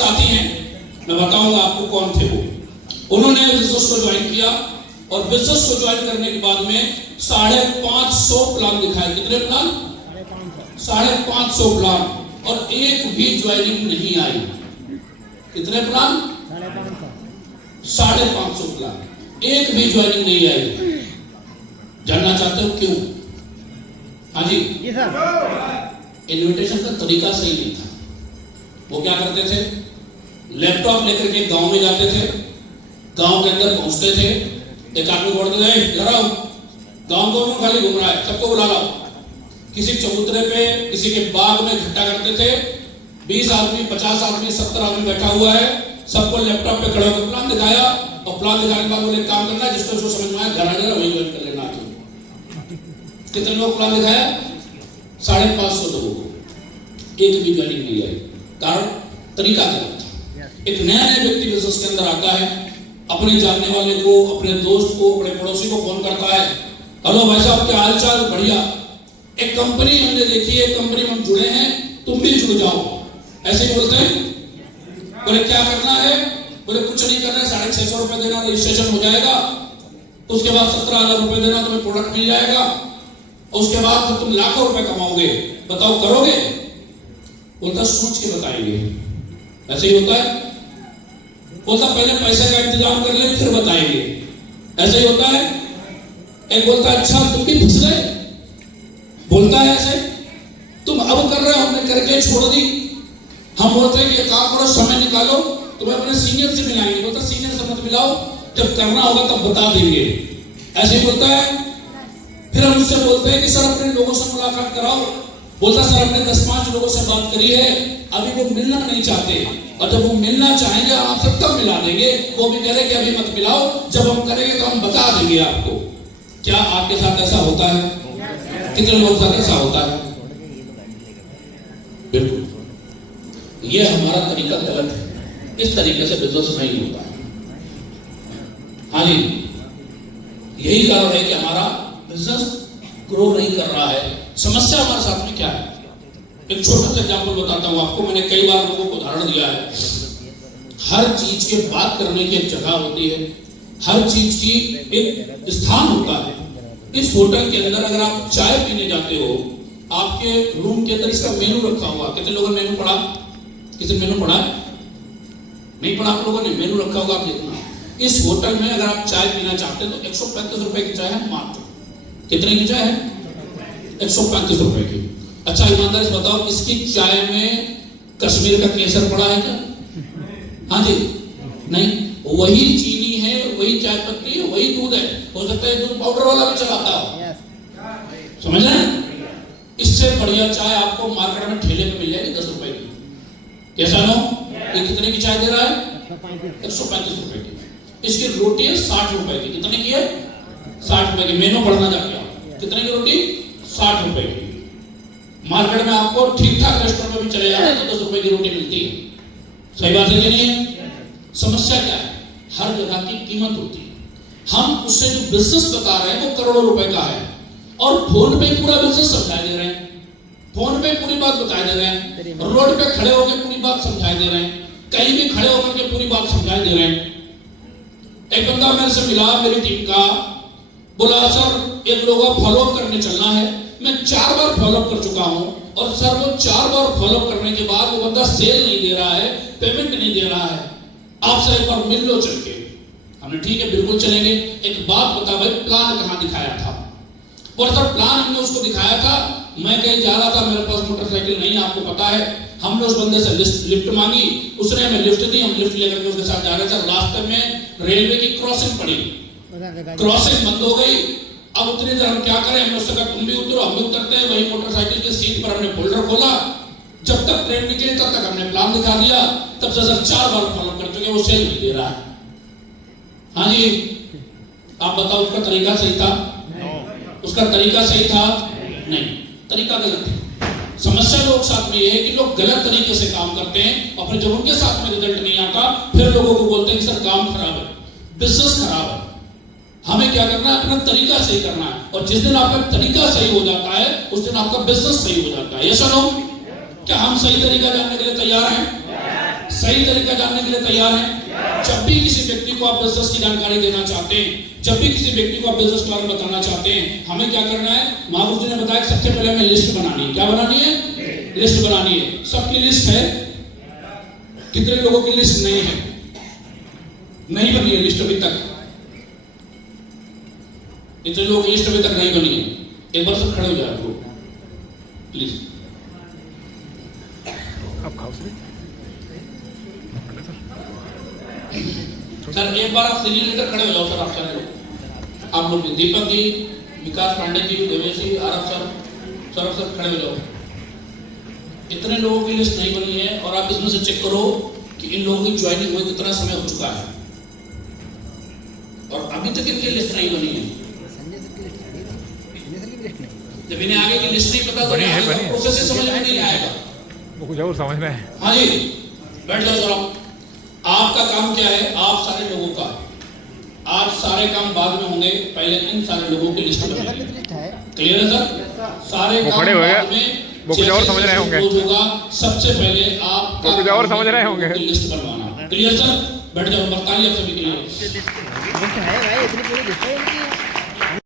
साथी हैं, मैं बताऊंगा आपको कौन थे वो। उन्होंने बिजनेस को ज्वाइन किया और बिजनेस को ज्वाइन करने के बाद में 550 प्लान दिखाए। कितने प्लान? 550 प्लान, और एक भी ज्वाइनिंग नहीं आई। कितने प्लान? 550 प्लान, एक भी ज्वाइनिंग नहीं आई। जानना चाहते हो क्यों? हाँ जी सर। इन्विटेशन का तरीका सही नहीं था। वो क्या करते थे, लैपटॉप लेकर के गांव में जाते थे, गांव के अंदर पहुंचते थे, एक आदमी बोलते थे जरा गांव को खाली घूम रहा है, सबको बुला लाओ। किसी चबूतरे पे, किसी के बाग में इकट्ठा करते थे, 20 आदमी, 50 आदमी, 70 आदमी बैठा हुआ है, सबको लैपटॉप पे खड़े होकर प्लान दिखाया, और प्लान दिखाने के बाद बोले काम करना है, जिसको जो समझ में आए घर आ जाना, वही ज्वाइन कर लेना। कितने लोग प्लान दिखाया? 550 लोगों को, एक भी ज्वाइनिंग नहीं आई। कारण तरीका गलत था। एक नया व्यक्ति बिजनेस के अंदर आता है, अपने जानने वाले को, अपने दोस्त को, अपने पड़ोसी को फोन करता है, हेलो भाई साहब क्या हाल चाल? बढ़िया, एक कंपनी हमने देखी है, कंपनी में हम जुड़े हैं, तुम भी जुड़ जाओ। ऐसे ही बोलते हैं। बोले क्या करना है? बोले कुछ नहीं करना है, 650 रुपए देना, रजिस्ट्रेशन हो जाएगा, उसके बाद 17,000 रुपए देना, तुम्हें प्रोडक्ट मिल जाएगा, उसके बाद तो तुम लाखों रुपए कमाओगे, बताओ करोगे? बोलता सोच के बताएंगे। ऐसे ही होता है। बोलता पहले पैसे का इंतजाम कर ले फिर बताएंगे। ऐसे ही होता है। एक बोलता अच्छा तुम भी फंस गए, बोलता है ऐसे, तुम अब कर रहे हो, हमने करके छोड़ दी। हम बोलते हैं कि काम करो, समय निकालो, तुम्हें अपने सीनियर से मिलाएंगे। बोलता सीनियर से मत मिलाओ, जब करना होगा तब बता देंगे। ऐसे ही बोलता है। फिर हम उससे बोलते हैं कि सर अपने लोगों से मुलाकात कराओ। बोलता सर हमने 10-5 लोगों से बात करी है, अभी वो मिलना नहीं चाहते, और जब वो मिलना चाहेंगे हम आपसे तब मिला देंगे। वो भी कह रहे कि अभी मत मिलाओ, जब हम करेंगे तो हम बता देंगे आपको। क्या आपके साथ ऐसा होता है? कितने लोगों के साथ ऐसा होता है? बिल्कुल, ये हमारा तरीका गलत है। इस तरीके से बिजनेस नहीं होता है। हाँ जी, यही कारण है कि हमारा बिजनेस ग्रो नहीं कर रहा है। समस्या हमारे साथ में क्या है? एक छोटा सा एग्जाम्पल बताता हूं आपको। मैंने कई बार लोगों को उदाहरण दिया है। हर चीज के बात करने की एक जगह होती है, हर चीज की एक स्थान होता है। इस होटल के अंदर अगर आप चाय पीने जाते हो, आपके रूम के अंदर इसका मेनू रखा हुआ। कितने लोगों ने मेनू पढ़ा? किसी ने मेनू पढ़ा? नहीं पढ़ा आप लोगों ने? मेनू रखा होगा आप देखना। इस होटल में अगर आप चाय पीना चाहते हैं तो 135 रुपए की चाय है मात्र। कितने की चाय है? 135 रुपए की। अच्छा ईमानदारी से बताओ, इसकी चाय में कश्मीर का केसर पड़ा है क्या? हाँ जी, नहीं। वही चीनी है, वही चाय पत्ती है, वही दूध है। हो सकता है दूध पाउडर वाला भी चलाता हो, समझ रहे हैं? इससे बढ़िया चाय आपको मार्केट में ठेले पे मिल जाएगी 10 रुपए की। कैसा नो? ये कितने की चाय दे रहा है? 135 रुपए की। इसकी रोटी है 60 रुपए की। कितने की है? 60 रुपए की। मेनू पढ़ना जाके कितने की रोटी? 60 रुपए की। मार्केट में आपको ठीक ठाक रेस्टोरेंट में भी चले जाए तो 10 रुपए की रोटी मिलती है। सही बात है कि नहीं है? समस्या क्या है? हर जगह की कीमत होती है। हम उससे जो बिजनेस बता रहे हैं वो करोड़ों रुपए का है, और फोन पे पूरा बिजनेस समझा दे रहे हैं, फोन पे पूरी बात बता दे रहे हैं, रोड पे खड़े होकर पूरी बात समझा दे रहे हैं, कहीं भी खड़े होकर के पूरी बात समझा दे रहे हैं। एक बंदा मेरे से मिला, मेरी टीम का, बोला सर एक लोगों को फॉलोअप करने चलना है। मैं 4 बार फॉलोअप कर चुका हूं, और सर वो 4 बार फॉलोअप करने के बाद वो बंदा सेल नहीं दे रहा है, पेमेंट नहीं दे रहा है, आपसे एक बार मिल लो चल के। हमने ठीक है बिल्कुल चलेंगे। एक बात बता भाई, प्लान कहाँ दिखाया था? और सर प्लान हमने उसको दिखाया था, मैं कहीं जा रहा था, मेरे पास मोटरसाइकिल नहीं, आपको पता है। हमने उस बंदे से लिफ्ट मांगी, उसने हमें लिफ्ट दी, हम लिफ्ट लेकर के उसके साथ जा रहे थे। रास्ते में रेलवे की क्रॉसिंग पड़ी, क्रॉसिंग बंद हो गई। अब उतनी देर हम क्या करें? हमने उससे कहा तुम भी उतरो, हम भी उतरते हैं। वही मोटरसाइकिल की सीट पर हमने फोल्डर खोला, जब तक ट्रेन निकली तब तक हमने प्लान दिखा दिया। तब से सर 4 बार फॉलो कर चुके, वो सेल नहीं दे रहा है। हाँ जी, आप बताओ उसका तरीका सही था? उसका तरीका सही था? नहीं, तरीका गलत है। समस्या लोग साथ में ये है कि लोग गलत तरीके से काम करते हैं, और फिर जब उनके साथ में रिजल्ट नहीं आता फिर लोगों को बोलते हैं कि सर काम खराब है, बिजनेस खराब है। हमें क्या करना है? अपना तरीका सही करना है, और जिस दिन आपका तरीका सही हो जाता है उस दिन आपका बिजनेस सही हो जाता है। ये सुनो, क्या हम सही तरीका जानने के लिए तैयार हैं? सही तरीका जानने के लिए तैयार हैं? जब भी किसी व्यक्ति को आप बिजनेस की जानकारी देना चाहते हैं, जब भी किसी व्यक्ति को आप बिजनेस के बारे में बताना चाहते हैं, हमें क्या करना है? महावीर जी ने बताया कि सबसे पहले हमें लिस्ट बनानी है। क्या बनानी है? लिस्ट बनानी है। सबकी लिस्ट है? कितने लोगों की लिस्ट नहीं है? नहीं बनी है लिस्ट अभी तक। इतने लोगों की लिस्ट अभी तक नहीं बनी है। एक बार सब खड़े हो जाए आप लोग प्लीज। आप खाओ सर एक बार आप सीनियर लीडर खड़े हो जाओ सर। आप सारे लोग, आप लोग दीपक जी, विकास पांडे जी, देवेश जी, आरव सर सब खड़े हो जाओ। इतने लोगों की लिस्ट नहीं बनी है और आप इसमें से चेक करो कि इन लोगों की ज्वाइनिंग हुए कितना समय हो चुका है और अभी तक इनकी लिस्ट नहीं बनी है। जब इन्हें आगे की लिस्ट नहीं पता तो प्रोसेस समझ में नहीं आएगा। वो कुछ और समझ में है। हाँ जी, बैठ जाओ सर। आपका काम क्या है? आप सारे लोगों का, आज सारे काम बाद में होंगे, पहले इन सारे लोगों की लिस्ट बनेगी। क्लियर है सर? सारे काम बाद में, वो कुछ और समझ रहे होंगे। होगा सबसे पहले आप कुछ और समझ रहे होंगे लिस्ट बनवाना। Clear sir? बैठ जाओ। बताइए आप सभी के लिए है भाई, इतनी पूरी लिस्ट है इनकी।